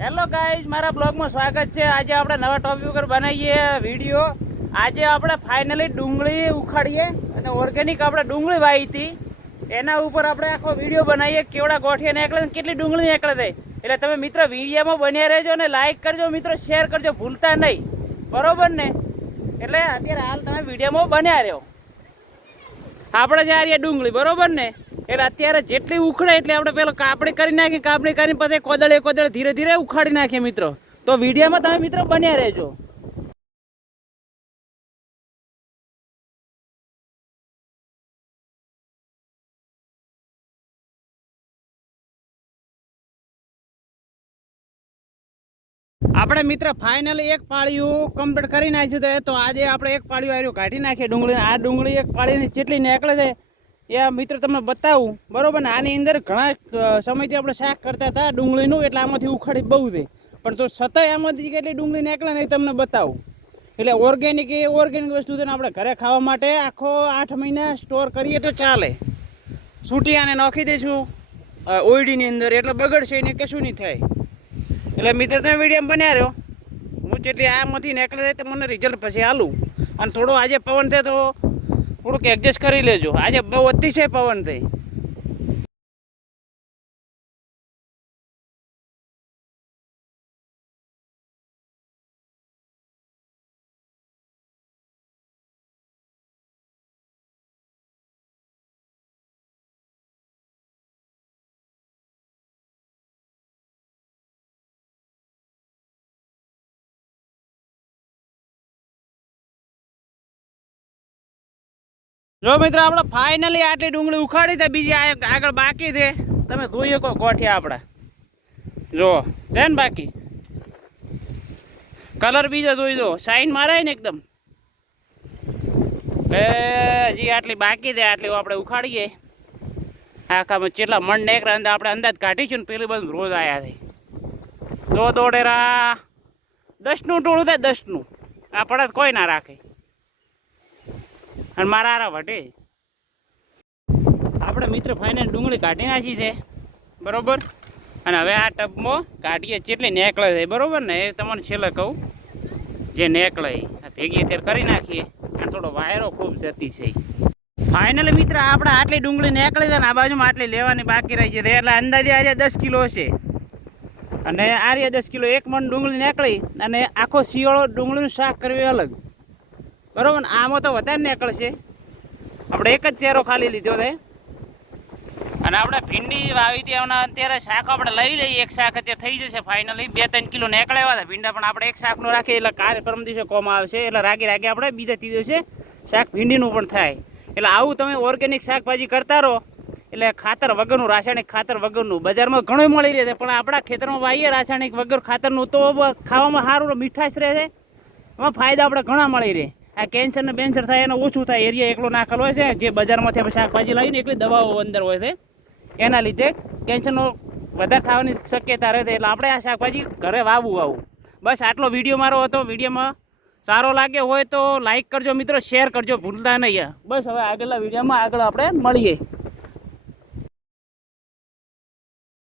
Hello guys, મારા બ્લોગમાં સ્વાગત છે। આજે આપણે નવા ટોપિક ઉપર બનાવીએ વિડીયો। આજે આપણે ફાઇનલી ડુંગળી ઉખાડીએ અને ઓર્ગેનિક આપણે ડુંગળી વાવી હતી એના ઉપર આપણે આખો વિડીયો બનાવીએ। કેવડા ગોઠિયા નીકળે ને કેટલી ડુંગળી નીકળે છે એટલે તમે મિત્રો વિડીયોમાં બન્યા રહેજો ને લાઈક કરજો મિત્રો, શેર કરજો ભૂલતા નહીં, બરોબર ને? એટલે અત્યારે હાલ તમે વિડીયોમાં બન્યા રહ્યો। આપણે જે આ ડુંગળી બરોબર ને, એટલે અત્યારે જેટલી ઉખડે એટલે આપણે પેલો કાપડી કરી નાખીએ, કાપડી કરીને પછી કોદળે ધીરે ધીરે ઉખાડી નાખીએ મિત્રો। તો વિડીયોમાં તમે મિત્રો બન્યા રહેજો। આપણે મિત્ર ફાઇનલી એક પાળિયું કમ્પ્લીટ કરી નાખ્યું તો આજે આપણે એક પાળિયું આવ્યું કાઢી નાખીએ ડુંગળી। આ ડુંગળી એક પાળીની જેટલી નીકળે છે એ મિત્રો તમને બતાવું, બરોબર ને? આની અંદર ઘણા સમયથી આપણે શાક કરતા હતા ડુંગળીનું, એટલે આમાંથી ઉખાડી બહુ છે, પણ તો છતાંય આમાંથી કેટલી ડુંગળી નીકળે ને એ તમને બતાવું। એટલે ઓર્ગેનિક વસ્તુ છે ને, આપણે ઘરે ખાવા માટે આખો 8 મહિના સ્ટોર કરીએ તો ચાલે। સૂટિયાને નાખી દઈશું ઓયડીની અંદર એટલે બગડશે ને કશું નહીં થાય। એટલે મિત્ર તમે વિડીયો બન્યા રહ્યો, હું જેટલી આમાંથી નીકળે જાય તો મને રિઝલ્ટ પછી આલું। અને થોડો આજે પવન થાય તો થોડુંક એડજસ્ટ કરી લેજો, આજે બહુ અતિશય પવન થઈ। જો મિત્રો આપણે ફાઇનલી આટલી ડુંગળી ઉખાડી છે, બીજી આગળ બાકી છે। તમે જોઈ શકો ગોઠિયા આપણા જો છે ને બાકી, કલર બીજો જોઈ દો, શાઇન મારે ને એકદમ। હજી આટલી બાકી છે, આટલી આપણે ઉખાડીએ। આખામાં કેટલા મણ નીકળે આપણે અંદાજ કાઢીશું ને, પેલી બધું રોજ આવ્યા છે। જો દોડેરા 10નું ટોળું થાય, 10નું આ પડત કોઈ ના રાખે। અને મારા આરા વટે આપણે મિત્ર ફાઇનલ ડુંગળી કાઢી નાખી છે, બરોબર? અને હવે આ ટબમાં કાઢીએ જેટલી નીકળે છે, બરોબર ને? એ તમને છેલ્લે કહું, જે નીકળે ભેગી અત્યારે કરી નાખીએ। અને થોડો વાયરો ખૂબ જતી છે। ફાઇનલી મિત્ર આપણે આટલી ડુંગળી નીકળી છે ને, આ બાજુમાં આટલી લેવાની બાકી રહી છે, એટલે અંદાજે આ 10 કિલો હશે। અને આ 10 કિલો 1 મણ ડુંગળી નીકળી અને આખો શિયાળો ડુંગળીનું શાક કરવી અલગ, બરોબર ને? આમાં તો વધારે નીકળશે। આપણે એક જ ચેરો ખાલી લીધો છે અને આપણે ભીંડી વાવી હતી અત્યારે શાક આપણે લઈ લઈએ। એક શાક અત્યારે થઈ જશે ફાઇનલી 2-3 કિલો નીકળ્યા હતા ભીંડા, પણ આપણે એક શાકનું રાખીએ એટલે કાર્યક્રમ દિવસે કોમ આવશે, એટલે રાગી આપણે બીજા 3 દિવસે શાક ભીંડીનું પણ થાય। એટલે આવું તમે ઓર્ગેનિક શાકભાજી કરતા રહો, એટલે ખાતર વગરનું, રાસાયણિક ખાતર વગરનું બજારમાં ઘણું મળી રહે છે, પણ આપણા ખેતરમાં વાવીએ રાસાયણિક વગર ખાતરનું તો ખાવામાં સારું મીઠાશ રહે છે, એમાં ફાયદા આપણે ઘણા મળી રહે। આ કેન્સર ને બેન્સર થાય એને ઓછું થાય, એરિયા એકલો નાખેલો હોય છે, જે બજારમાંથી આપણે શાકભાજી લાવીને એટલી દવાઓ અંદર હોય છે, એના લીધે કેન્સરનો વધારે થવાની શક્યતા રહે છે। એટલે આપણે આ શાકભાજી ઘરે વાવવું। બસ આટલો વિડીયો મારો હતો। વિડીયોમાં સારો લાગ્યો હોય તો લાઈક કરજો મિત્રો, શેર કરજો ભૂલતા નહીં। બસ હવે આગળના વિડીયોમાં આગળ આપણે મળીએ।